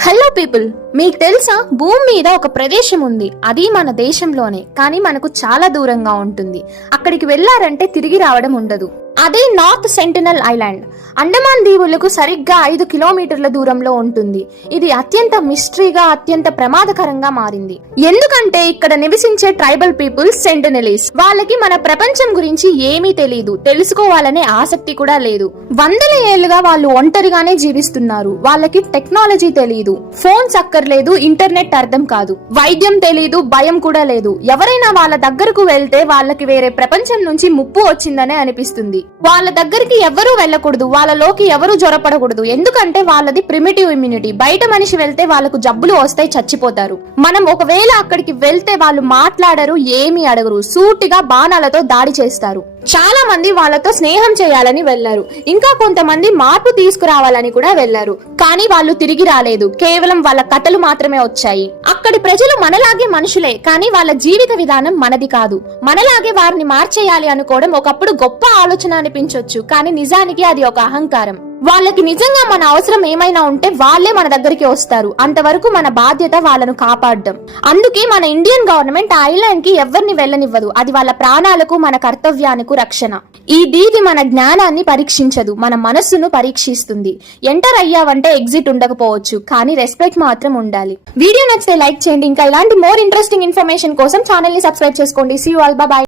Hello people, మీకు తెలుసా భూమి మీద ఒక ప్రదేశం ఉంది. అది మన దేశంలోనే, కానీ మనకు చాలా దూరంగా ఉంటుంది. అక్కడికి వెళ్లారంటే తిరిగి రావడం ఉండదు. అదే నార్త్ సెంటినల్ ఐలాండ్. అండమాన్ దీవులకు సరిగ్గా 5 కిలోమీటర్ల దూరంలో ఉంటుంది. ఇది అత్యంత మిస్టరీగా, అత్యంత ప్రమాదకరంగా మారింది. ఎందుకంటే ఇక్కడ నివసించే ట్రైబల్ పీపుల్ సెంటినలీస్. వాళ్ళకి మన ప్రపంచం గురించి ఏమీ తెలియదు, తెలుసుకోవాలనే ఆసక్తి కూడా లేదు. వందల ఏళ్లుగా వాళ్ళు ఒంటరిగానే జీవిస్తున్నారు. వాళ్ళకి టెక్నాలజీ తెలియదు, ఫోన్స్ అక్కర్లేదు, ఇంటర్నెట్ అర్థం కాదు, వైద్యం తెలియదు, భయం కూడా లేదు. ఎవరైనా వాళ్ళ దగ్గరకు వెళ్తే వాళ్ళకి వేరే ప్రపంచం నుంచి ముప్పు వచ్చిందనే అనిపిస్తుంది. వాళ్ళ దగ్గరికి ఎవరూ వెళ్ళకూడదు, వాళ్ళలోకి ఎవరూ జ్వరపడకూడదు. ఎందుకంటే వాళ్ళది ప్రిమిటివ్ ఇమ్యూనిటీ. బయట మనిషి వెళ్తే వాళ్ళకు జబ్బులు వస్తాయి, చచ్చిపోతారు. మనం ఒకవేళ అక్కడికి వెళ్తే వాళ్ళు మాట్లాడరు, ఏమీ అడగరు, సూటిగా బాణాలతో దాడి చేస్తారు. చాలా మంది వాళ్ళతో స్నేహం చేయాలని వెళ్లారు, ఇంకా కొంతమంది మార్పు తీసుకురావాలని కూడా వెళ్లారు. కానీ వాళ్ళు తిరిగి రాలేదు, కేవలం వాళ్ళ కథలు మాత్రమే వచ్చాయి. అక్కడి ప్రజలు మనలాగే మనుషులే, కానీ వాళ్ళ జీవిత విధానం మనది కాదు. మనలాగే వారిని మార్చేయాలి అనుకోవడం ఒకప్పుడు గొప్ప ఆలోచన అనిపించొచ్చు, కానీ నిజానికి అది ఒక అహంకారం. వాళ్ళకి నిజంగా మన అవసరం ఏమైనా ఉంటే వాళ్లే మన దగ్గరికి వస్తారు. అంతవరకు మన బాధ్యత వాళ్ళను కాపాడడం. అందుకే మన ఇండియన్ గవర్నమెంట్ ఐలాండ్ కి ఎవరిని వెళ్ళనివ్వదు. అది వాళ్ళ ప్రాణాలకు, మన కర్తవ్యానికి రక్షణ. ఈ దీది మన జ్ఞానాన్ని పరీక్షించదు, మన మనస్సును పరీక్షిస్తుంది. ఎంటర్ అయ్యావంటే ఎగ్జిట్ ఉండకపోవచ్చు, కానీ రెస్పెక్ట్ మాత్రం ఉండాలి. వీడియో నచ్చితే లైక్ చేయండి. ఇంకా ఇలాంటి మోర్ ఇంట్రెస్టింగ్ ఇన్ఫర్మేషన్ కోసం ఛానల్ ని సబ్స్క్రైబ్ చేసుకోండి. See you all, bye by.